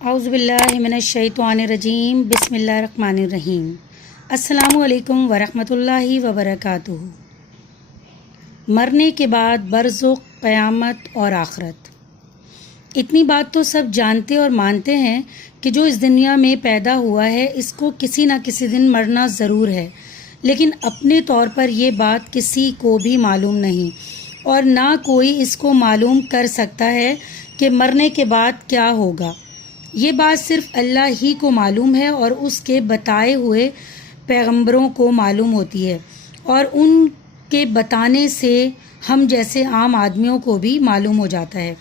اعوذ باللہ من الشیطان الرجیم، بسم اللہ الرحمن الرحیم۔ السلام علیکم ورحمۃ اللہ وبرکاتہ۔ مرنے کے بعد برزخ، قیامت اور آخرت۔ اتنی بات تو سب جانتے اور مانتے ہیں کہ جو اس دنیا میں پیدا ہوا ہے اس کو کسی نہ کسی دن مرنا ضرور ہے، لیکن اپنے طور پر یہ بات کسی کو بھی معلوم نہیں اور نہ کوئی اس کو معلوم کر سکتا ہے کہ مرنے کے بعد کیا ہوگا۔ یہ بات صرف اللہ ہی کو معلوم ہے اور اس کے بتائے ہوئے پیغمبروں کو معلوم ہوتی ہے، اور ان کے بتانے سے ہم جیسے عام آدمیوں کو بھی معلوم ہو جاتا ہے۔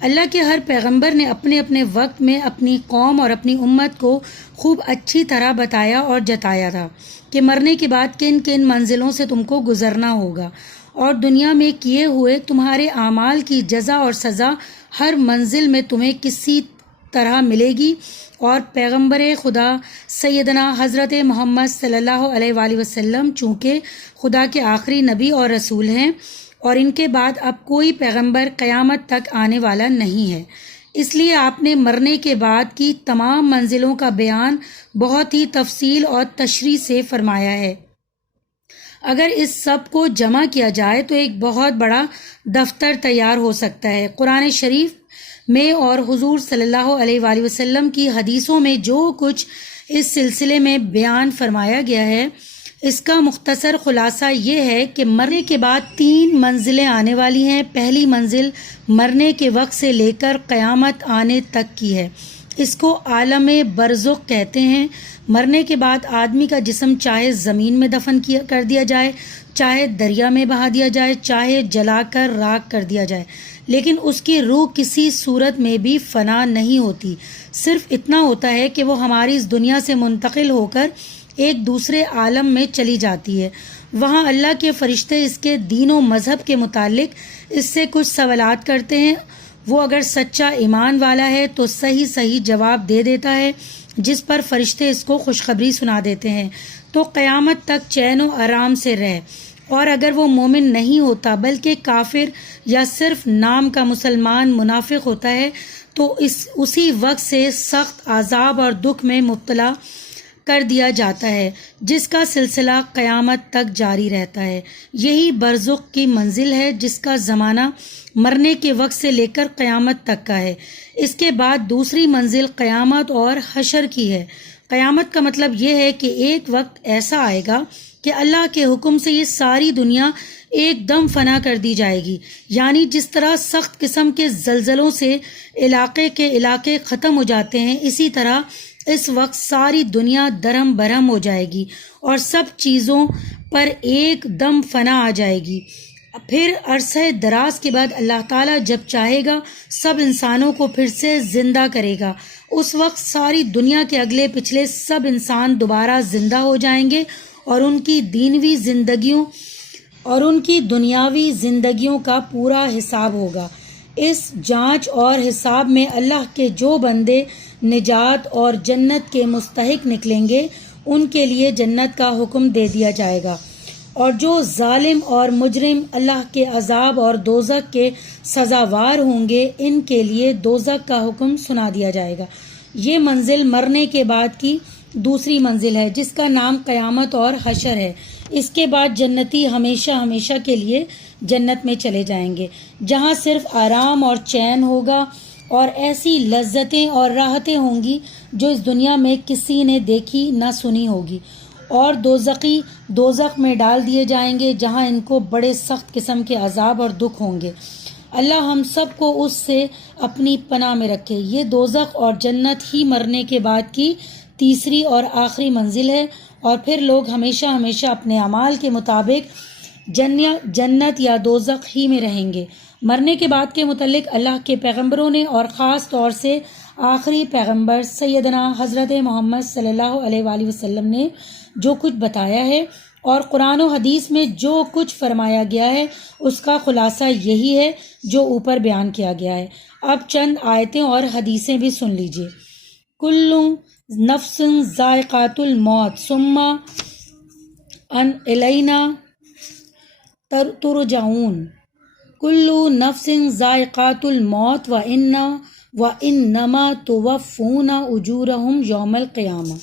اللہ کے ہر پیغمبر نے اپنے اپنے وقت میں اپنی قوم اور اپنی امت کو خوب اچھی طرح بتایا اور جتایا تھا کہ مرنے کے بعد کن کن منزلوں سے تم کو گزرنا ہوگا، اور دنیا میں کیے ہوئے تمہارے اعمال کی جزا اور سزا ہر منزل میں تمہیں کسی طرح ملے گی۔ اور پیغمبر خدا سیدنا حضرت محمد صلی اللہ علیہ وآلہ وسلم چونکہ خدا کے آخری نبی اور رسول ہیں، اور ان کے بعد اب کوئی پیغمبر قیامت تک آنے والا نہیں ہے، اس لیے آپ نے مرنے کے بعد کی تمام منزلوں کا بیان بہت ہی تفصیل اور تشریح سے فرمایا ہے۔ اگر اس سب کو جمع کیا جائے تو ایک بہت بڑا دفتر تیار ہو سکتا ہے۔ قرآن شریف میں اور حضور صلی اللہ علیہ وآلہ وسلم کی حدیثوں میں جو کچھ اس سلسلے میں بیان فرمایا گیا ہے، اس کا مختصر خلاصہ یہ ہے کہ مرنے کے بعد 3 منزلیں آنے والی ہیں۔ پہلی منزل مرنے کے وقت سے لے کر قیامت آنے تک کی ہے، اس کو عالم برزخ کہتے ہیں۔ مرنے کے بعد آدمی کا جسم چاہے زمین میں دفن کر دیا جائے، چاہے دریا میں بہا دیا جائے، چاہے جلا کر راکھ کر دیا جائے، لیکن اس کی روح کسی صورت میں بھی فنا نہیں ہوتی۔ صرف اتنا ہوتا ہے کہ وہ ہماری اس دنیا سے منتقل ہو کر ایک دوسرے عالم میں چلی جاتی ہے۔ وہاں اللہ کے فرشتے اس کے دین و مذہب کے متعلق اس سے کچھ سوالات کرتے ہیں۔ وہ اگر سچا ایمان والا ہے تو صحیح جواب دے دیتا ہے، جس پر فرشتے اس کو خوشخبری سنا دیتے ہیں تو قیامت تک چین و آرام سے رہ، اور اگر وہ مومن نہیں ہوتا بلکہ کافر یا صرف نام کا مسلمان منافق ہوتا ہے تو اسی وقت سے سخت عذاب اور دکھ میں مبتلا کر دیا جاتا ہے، جس کا سلسلہ قیامت تک جاری رہتا ہے۔ یہی برزخ کی منزل ہے، جس کا زمانہ مرنے کے وقت سے لے کر قیامت تک کا ہے۔ اس کے بعد دوسری منزل قیامت اور حشر کی ہے۔ قیامت کا مطلب یہ ہے کہ ایک وقت ایسا آئے گا کہ اللہ کے حکم سے یہ ساری دنیا ایک دم فنا کر دی جائے گی، یعنی جس طرح سخت قسم کے زلزلوں سے علاقے کے علاقے ختم ہو جاتے ہیں، اسی طرح اس وقت ساری دنیا درہم برہم ہو جائے گی اور سب چیزوں پر ایک دم فنا آ جائے گی۔ پھر عرصہ دراز کے بعد اللہ تعالیٰ جب چاہے گا سب انسانوں کو پھر سے زندہ کرے گا۔ اس وقت ساری دنیا کے اگلے پچھلے سب انسان دوبارہ زندہ ہو جائیں گے، اور ان کی دنیاوی زندگیوں کا پورا حساب ہوگا۔ اس جانچ اور حساب میں اللہ کے جو بندے نجات اور جنت کے مستحق نکلیں گے ان کے لیے جنت کا حکم دے دیا جائے گا، اور جو ظالم اور مجرم اللہ کے عذاب اور دوزخ کے سزاوار ہوں گے ان کے لیے دوزخ کا حکم سنا دیا جائے گا۔ یہ منزل مرنے کے بعد کی دوسری منزل ہے، جس کا نام قیامت اور حشر ہے۔ اس کے بعد جنتی ہمیشہ کے لیے جنت میں چلے جائیں گے، جہاں صرف آرام اور چین ہوگا اور ایسی لذتیں اور راحتیں ہوں گی جو اس دنیا میں کسی نے دیکھی نہ سنی ہوگی۔ اور دوزخی دوزخ میں ڈال دیے جائیں گے، جہاں ان کو بڑے سخت قسم کے عذاب اور دکھ ہوں گے۔ اللہ ہم سب کو اس سے اپنی پناہ میں رکھے۔ یہ دوزخ اور جنت ہی مرنے کے بعد کی تیسری اور آخری منزل ہے، اور پھر لوگ ہمیشہ اپنے اعمال کے مطابق جنت یا دوزخ ہی میں رہیں گے۔ مرنے کے بعد کے متعلق اللہ کے پیغمبروں نے اور خاص طور سے آخری پیغمبر سیدنا حضرت محمد صلی اللہ علیہ وآلہ وسلم نے جو کچھ بتایا ہے اور قرآن و حدیث میں جو کچھ فرمایا گیا ہے، اس کا خلاصہ یہی ہے جو اوپر بیان کیا گیا ہے۔ اب چند آیتیں اور حدیثیں بھی سن لیجیے۔ کل نفس ذائقۃ الموت ثم الینا ترجعون۔ کل نفس ذائقۃ الموت وَإِنَّمَا تُوَفُّونَ أُجُورَهُمْ يَوْمَ الْقِيَامَةِ۔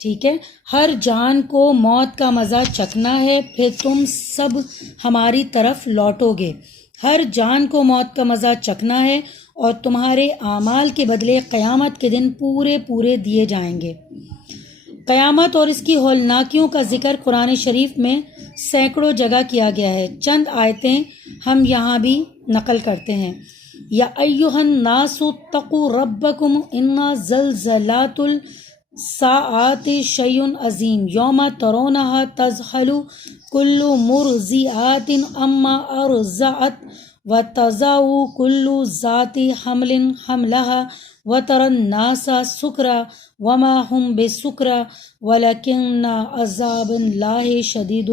ٹھیک ہے، ہر جان کو موت کا مزہ چکھنا ہے، پھر تم سب ہماری طرف لوٹو گے۔ ہر جان کو موت کا مزہ چکھنا ہے اور تمہارے اعمال کے بدلے قیامت کے دن پورے پورے دیے جائیں گے۔ قیامت اور اس کی ہولناکیوں کا ذکر قرآن شریف میں سینکڑوں جگہ کیا گیا ہے۔ چند آیتیں ہم یہاں بھی نقل کرتے ہیں۔ یا ایھا الناس اتقوا ربکم ان زلزلات الساعۃ شیء عظیم یوم ترونھا تذہل کل مرضعۃ عما ارضعت وتضع کل ذات حمل حملها وترى الناس سکری وما هم بسکری ولکن عذاب اللہ شدید۔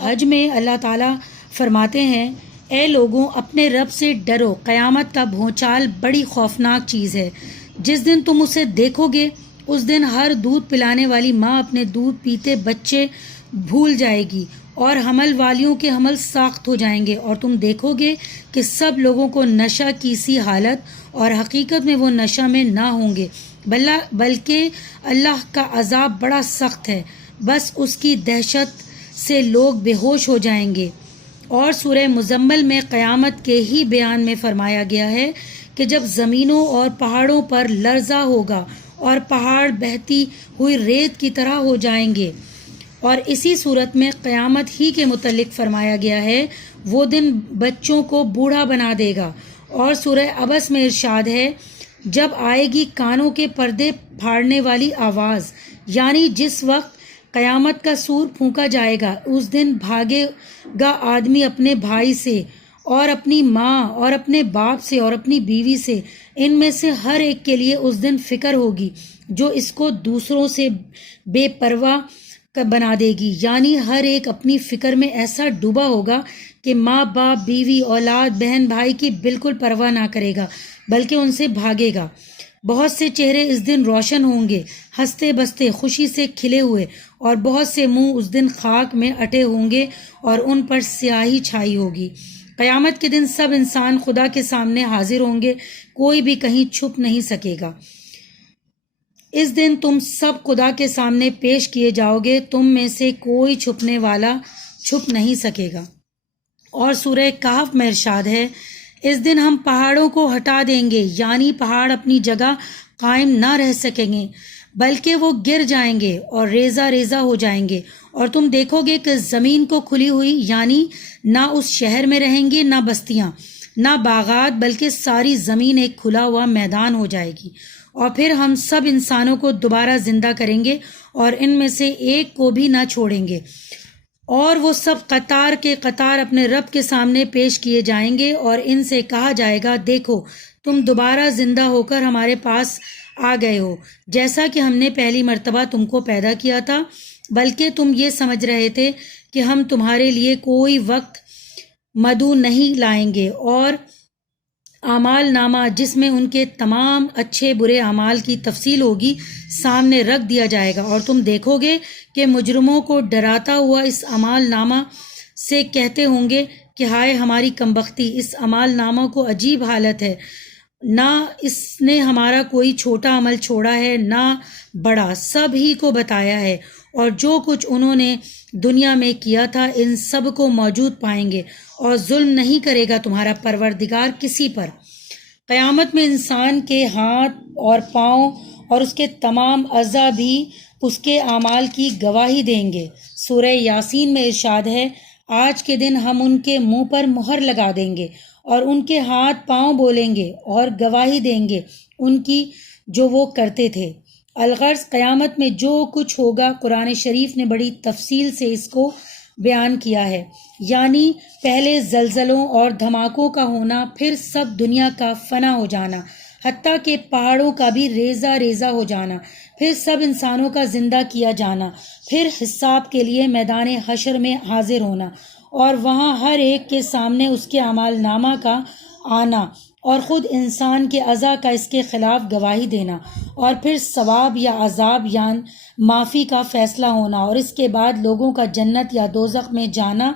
حج میں اللہ تعالیٰ فرماتے ہیں، اے لوگوں اپنے رب سے ڈرو، قیامت کا بھونچال بڑی خوفناک چیز ہے۔ جس دن تم اسے دیکھو گے اس دن ہر دودھ پلانے والی ماں اپنے دودھ پیتے بچے بھول جائے گی اور حمل والیوں کے حمل ساخت ہو جائیں گے، اور تم دیکھو گے کہ سب لوگوں کو نشہ کی سی حالت، اور حقیقت میں وہ نشہ میں نہ ہوں گے بلکہ اللہ کا عذاب بڑا سخت ہے، بس اس کی دہشت سے لوگ بے ہوش ہو جائیں گے۔ اور سورہ مزمل میں قیامت کے ہی بیان میں فرمایا گیا ہے کہ جب زمینوں اور پہاڑوں پر لرزہ ہوگا اور پہاڑ بہتی ہوئی ریت کی طرح ہو جائیں گے۔ اور اسی صورت میں قیامت ہی کے متعلق فرمایا گیا ہے، وہ دن بچوں کو بوڑھا بنا دے گا۔ اور سورہ عبس میں ارشاد ہے، جب آئے گی کانوں کے پردے پھاڑنے والی آواز، یعنی جس وقت قیامت کا سور پھونکا جائے گا، اس دن بھاگے گا آدمی اپنے بھائی سے اور اپنی ماں اور اپنے باپ سے اور اپنی بیوی سے۔ ان میں سے ہر ایک کے لیے اس دن فکر ہوگی جو اس کو دوسروں سے بے پرواہ بنا دے گی، یعنی ہر ایک اپنی فکر میں ایسا ڈوبا ہوگا کہ ماں باپ بیوی اولاد بہن بھائی کی بالکل پرواہ نہ کرے گا بلکہ ان سے بھاگے گا۔ بہت سے چہرے اس دن روشن ہوں گے، ہنستے بستے خوشی سے کھلے ہوئے، اور بہت سے منہ اس دن خاک میں اٹے ہوں گے اور ان پر سیاہی چھائی ہوگی۔ قیامت کے دن سب انسان خدا کے سامنے حاضر ہوں گے، کوئی بھی کہیں چھپ نہیں سکے گا۔ اس دن تم سب خدا کے سامنے پیش کیے جاؤ گے، تم میں سے کوئی چھپنے والا چھپ نہیں سکے گا۔ اور سورہ کہف میں ارشاد ہے، اس دن ہم پہاڑوں کو ہٹا دیں گے، یعنی پہاڑ اپنی جگہ قائم نہ رہ سکیں گے بلکہ وہ گر جائیں گے اور ریزہ ریزہ ہو جائیں گے، اور تم دیکھو گے کہ زمین کو کھلی ہوئی، یعنی نہ اس شہر میں رہیں گے نہ بستیاں نہ باغات، بلکہ ساری زمین ایک کھلا ہوا میدان ہو جائے گی۔ اور پھر ہم سب انسانوں کو دوبارہ زندہ کریں گے اور ان میں سے ایک کو بھی نہ چھوڑیں گے، اور وہ سب قطار کے قطار اپنے رب کے سامنے پیش کیے جائیں گے، اور ان سے کہا جائے گا، دیکھو تم دوبارہ زندہ ہو کر ہمارے پاس آ گئے ہو، جیسا کہ ہم نے پہلی مرتبہ تم کو پیدا کیا تھا، بلکہ تم یہ سمجھ رہے تھے کہ ہم تمہارے لیے کوئی وقت مدعو نہیں لائیں گے۔ اور اعمال نامہ جس میں ان کے تمام اچھے برے اعمال کی تفصیل ہوگی سامنے رکھ دیا جائے گا، اور تم دیکھو گے کہ مجرموں کو ڈراتا ہوا اس اعمال نامہ سے کہتے ہوں گے کہ ہائے ہماری کمبختی، اس اعمال نامہ کو عجیب حالت ہے، نہ اس نے ہمارا کوئی چھوٹا عمل چھوڑا ہے نہ بڑا، سب ہی کو بتایا ہے، اور جو کچھ انہوں نے دنیا میں کیا تھا ان سب کو موجود پائیں گے، اور ظلم نہیں کرے گا تمہارا پروردگار کسی پر۔ قیامت میں انسان کے ہاتھ اور پاؤں اور اس کے تمام اعضاء بھی اس کے اعمال کی گواہی دیں گے۔ سورہ یاسین میں ارشاد ہے، آج کے دن ہم ان کے منہ پر مہر لگا دیں گے اور ان کے ہاتھ پاؤں بولیں گے اور گواہی دیں گے ان کی جو وہ کرتے تھے۔ الغرض قیامت میں جو کچھ ہوگا قرآن شریف نے بڑی تفصیل سے اس کو بیان کیا ہے، یعنی پہلے زلزلوں اور دھماکوں کا ہونا، پھر سب دنیا کا فنا ہو جانا، حتیٰ کہ پہاڑوں کا بھی ریزہ ریزہ ہو جانا، پھر سب انسانوں کا زندہ کیا جانا، پھر حساب کے لیے میدان حشر میں حاضر ہونا، اور وہاں ہر ایک کے سامنے اس کے اعمال نامہ کا آنا، اور خود انسان کے اعضاء کا اس کے خلاف گواہی دینا، اور پھر ثواب یا عذاب یا معافی کا فیصلہ ہونا، اور اس کے بعد لوگوں کا جنت یا دوزخ میں جانا۔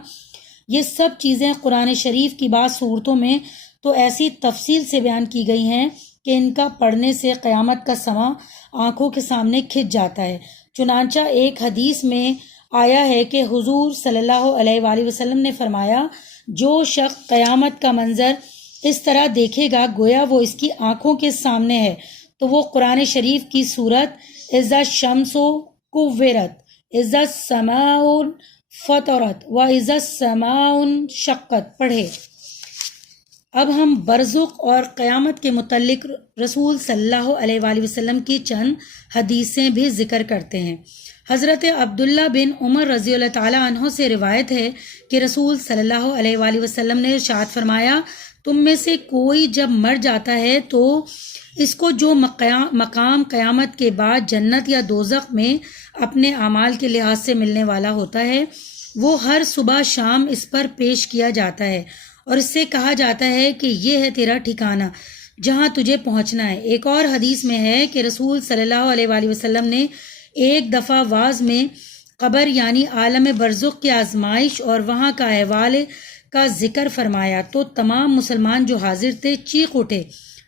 یہ سب چیزیں قرآن شریف کی بعض صورتوں میں تو ایسی تفصیل سے بیان کی گئی ہیں کہ ان کا پڑھنے سے قیامت کا سماں آنکھوں کے سامنے کھنچ جاتا ہے۔ چنانچہ ایک حدیث میں آیا ہے کہ حضور صلی اللہ علیہ وآلہ وسلم نے فرمایا، جو شخص قیامت کا منظر اس طرح دیکھے گا گویا وہ اس کی آنکھوں کے سامنے ہے، تو وہ قرآن شریف کی سورت اذا الشمس کورت، اذا السماء فطرت و اذا السماء انشقت پڑھے۔ اب ہم برزخ اور قیامت کے متعلق رسول صلی اللہ علیہ وآلہ وسلم کی چند حدیثیں بھی ذکر کرتے ہیں۔ حضرت عبداللہ بن عمر رضی اللہ تعالیٰ عنہ سے روایت ہے کہ رسول صلی اللہ علیہ وآلہ وسلم نے ارشاد فرمایا، تم میں سے کوئی جب مر جاتا ہے تو اس کو جو مقام قیامت کے بعد جنت یا دوزخ میں اپنے اعمال کے لحاظ سے ملنے والا ہوتا ہے، وہ ہر صبح شام اس پر پیش کیا جاتا ہے اور اس سے کہا جاتا ہے کہ یہ ہے تیرا ٹھکانہ جہاں تجھے پہنچنا ہے۔ ایک اور حدیث میں ہے کہ رسول صلی اللہ علیہ وآلہ وسلم نے ایک دفعہ واعظ میں قبر یعنی عالم برزخ کی آزمائش اور وہاں کا احوال کا ذکر فرمایا تو تمام مسلمان جو حاضر تھے چیخ اٹھے۔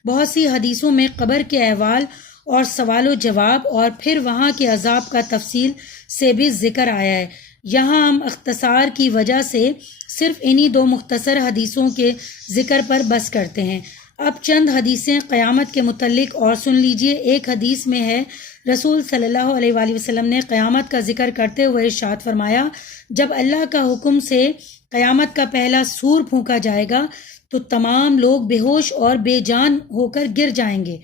بہت سی حدیثوں میں قبر کے احوال اور سوال و جواب اور پھر وہاں کے عذاب کا تفصیل سے بھی ذکر آیا ہے۔ یہاں ہم اختصار کی وجہ سے صرف انہی دو مختصر حدیثوں کے ذکر پر بس کرتے ہیں۔ اب چند حدیثیں قیامت کے متعلق اور سن لیجئے۔ ایک حدیث میں ہے، رسول صلی اللہ علیہ وآلہ وسلم نے قیامت کا ذکر کرتے ہوئے ارشاد فرمایا، جب اللہ کا حکم سے قیامت کا پہلا سور پھونکا جائے گا تو تمام لوگ بے ہوش اور بے جان ہو کر گر جائیں گے۔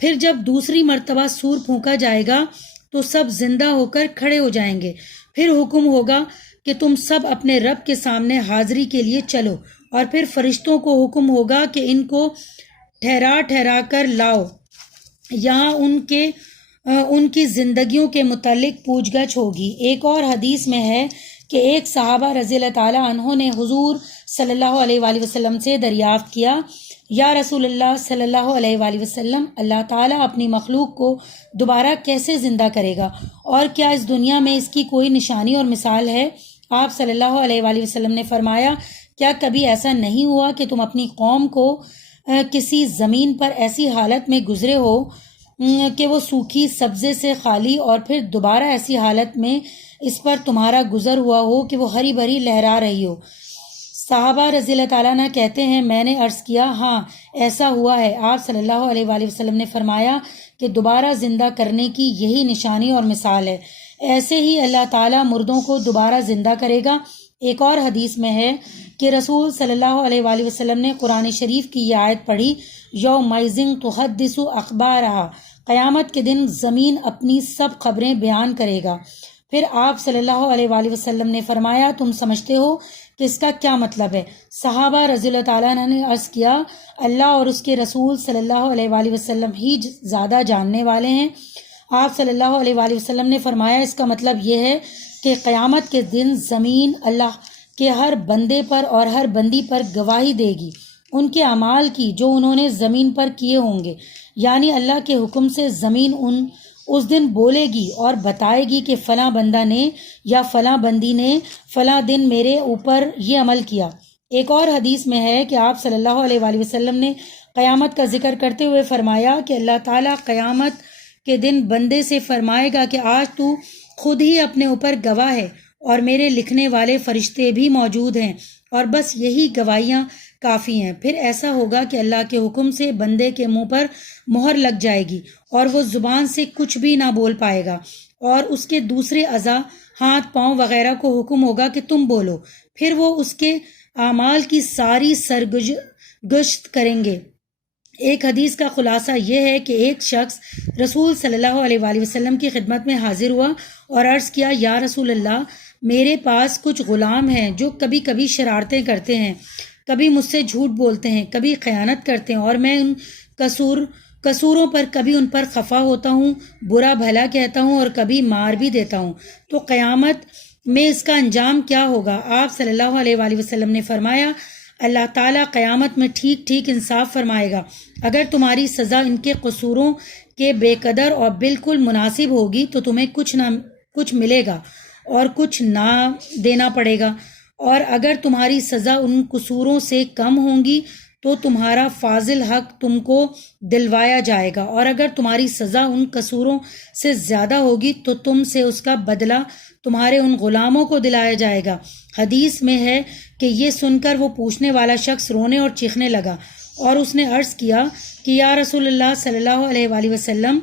پھر جب دوسری مرتبہ سور پھونکا جائے گا تو سب زندہ ہو کر کھڑے ہو جائیں گے۔ پھر حکم ہوگا کہ تم سب اپنے رب کے سامنے حاضری کے لیے چلو، اور پھر فرشتوں کو حکم ہوگا کہ ان کو ٹھہرا ٹھہرا کر لاؤ۔ یہاں ان کی زندگیوں کے متعلق پوچھ گچھ ہوگی۔ ایک اور حدیث میں ہے کہ ایک صحابہ رضی اللہ تعالیٰ عنہ نے حضور صلی اللہ علیہ وآلہ وسلم سے دریافت کیا، یا رسول اللہ صلی اللہ علیہ وآلہ وسلم، اللہ تعالیٰ اپنی مخلوق کو دوبارہ کیسے زندہ کرے گا، اور کیا اس دنیا میں اس کی کوئی نشانی اور مثال ہے؟ آپ صلی اللہ علیہ وآلہ وسلم نے فرمایا، کیا کبھی ایسا نہیں ہوا کہ تم اپنی قوم کو کسی زمین پر ایسی حالت میں گزرے ہو کہ وہ سوکھی سبزے سے خالی، اور پھر دوبارہ ایسی حالت میں اس پر تمہارا گزر ہوا ہو کہ وہ ہری بھری لہرا رہی ہو؟ صحابہ رضی اللہ تعالیٰ عنہ کہتے ہیں، میں نے عرض کیا، ہاں ایسا ہوا ہے۔ آپ صلی اللہ علیہ وآلہ وسلم نے فرمایا کہ دوبارہ زندہ کرنے کی یہی نشانی اور مثال ہے، ایسے ہی اللہ تعالیٰ مردوں کو دوبارہ زندہ کرے گا۔ ایک اور حدیث میں ہے کہ رسول صلی اللہ علیہ وآلہ وسلم نے قرآن شریف کی یہ آیت پڑھی، یومئذ تحدث اخبارہا، قیامت کے دن زمین اپنی سب خبریں بیان کرے گا۔ پھر آپ صلی اللہ علیہ وآلہ وسلم نے فرمایا، تم سمجھتے ہو کہ اس کا کیا مطلب ہے؟ صحابہ رضی اللہ تعالیٰ عنہ نے عرض کیا، اللہ اور اس کے رسول صلی اللہ علیہ وآلہ وسلم ہی زیادہ جاننے والے ہیں۔ آپ صلی اللہ علیہ وآلہ وسلم نے فرمایا، اس کا مطلب یہ ہے کہ قیامت کے دن زمین اللہ کے ہر بندے پر اور ہر بندی پر گواہی دے گی ان کے اعمال کی جو انہوں نے زمین پر کیے ہوں گے، یعنی اللہ کے حکم سے زمین اس دن بولے گی اور بتائے گی کہ فلاں بندہ نے یا فلاں بندی نے فلاں دن میرے اوپر یہ عمل کیا۔ ایک اور حدیث میں ہے کہ آپ صلی اللہ علیہ وآلہ وسلم نے قیامت کا ذکر کرتے ہوئے فرمایا کہ اللہ تعالیٰ قیامت کے دن بندے سے فرمائے گا کہ آج تو خود ہی اپنے اوپر گواہ ہے اور میرے لکھنے والے فرشتے بھی موجود ہیں، اور بس یہی گواہیاں کافی ہیں۔ پھر ایسا ہوگا کہ اللہ کے حکم سے بندے کے منہ پر مہر لگ جائے گی اور وہ زبان سے کچھ بھی نہ بول پائے گا، اور اس کے دوسرے اعضاء ہاتھ پاؤں وغیرہ کو حکم ہوگا کہ تم بولو، پھر وہ اس کے اعمال کی ساری سرگزشت کریں گے۔ ایک حدیث کا خلاصہ یہ ہے کہ ایک شخص رسول صلی اللہ علیہ وآلہ وسلم کی خدمت میں حاضر ہوا اور عرض کیا، یا رسول اللہ، میرے پاس کچھ غلام ہیں جو کبھی کبھی شرارتیں کرتے ہیں، کبھی مجھ سے جھوٹ بولتے ہیں، کبھی خیانت کرتے ہیں، اور میں ان قصوروں پر کبھی ان پر خفا ہوتا ہوں، برا بھلا کہتا ہوں اور کبھی مار بھی دیتا ہوں، تو قیامت میں اس کا انجام کیا ہوگا؟ آپ صلی اللہ علیہ وآلہ وسلم نے فرمایا، اللہ تعالیٰ قیامت میں ٹھیک ٹھیک انصاف فرمائے گا۔ اگر تمہاری سزا ان کے قصوروں کے بے قدر اور بالکل مناسب ہوگی تو تمہیں کچھ ملے گا اور کچھ نہ دینا پڑے گا، اور اگر تمہاری سزا ان قصوروں سے کم ہوں گی تو تمہارا فاضل حق تم کو دلوایا جائے گا، اور اگر تمہاری سزا ان قصوروں سے زیادہ ہوگی تو تم سے اس کا بدلہ تمہارے ان غلاموں کو دلایا جائے گا۔ حدیث میں ہے کہ یہ سن کر وہ پوچھنے والا شخص رونے اور چیخنے لگا، اور اس نے عرض کیا کہ یا رسول اللہ صلی اللہ علیہ وآلہ وسلم،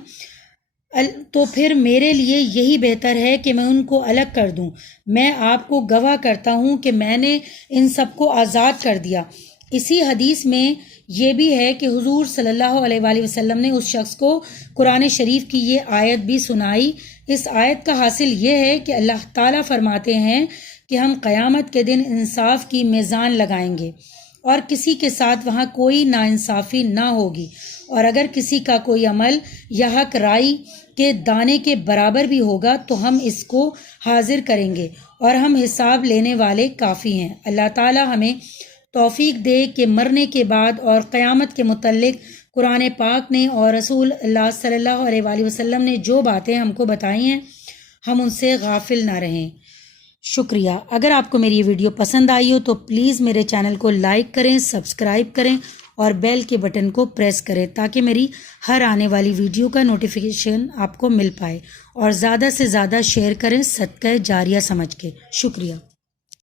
تو پھر میرے لیے یہی بہتر ہے کہ میں ان کو الگ کر دوں۔ میں آپ کو گواہ کرتا ہوں کہ میں نے ان سب کو آزاد کر دیا۔ اسی حدیث میں یہ بھی ہے کہ حضور صلی اللہ علیہ وآلہ وسلم نے اس شخص کو قرآن شریف کی یہ آیت بھی سنائی۔ اس آیت کا حاصل یہ ہے کہ اللہ تعالیٰ فرماتے ہیں کہ ہم قیامت کے دن انصاف کی میزان لگائیں گے اور کسی کے ساتھ وہاں کوئی ناانصافی نہ ہوگی، اور اگر کسی کا کوئی عمل یا حق رائی کے دانے کے برابر بھی ہوگا تو ہم اس کو حاضر کریں گے اور ہم حساب لینے والے کافی ہیں۔ اللہ تعالیٰ ہمیں توفیق دے کہ مرنے کے بعد اور قیامت کے متعلق قرآن پاک نے اور رسول اللہ صلی اللہ علیہ وآلہ وسلم نے جو باتیں ہم کو بتائی ہیں ہم ان سے غافل نہ رہیں۔ شکریہ۔ اگر آپ کو میری یہ ویڈیو پسند آئی ہو تو پلیز میرے چینل کو لائک کریں، سبسکرائب کریں اور بیل کے بٹن کو پریس کریں تاکہ میری ہر آنے والی ویڈیو کا نوٹیفیکیشن آپ کو مل پائے، اور زیادہ سے زیادہ شیئر کریں صدقہ جاریہ سمجھ کے۔ شکریہ۔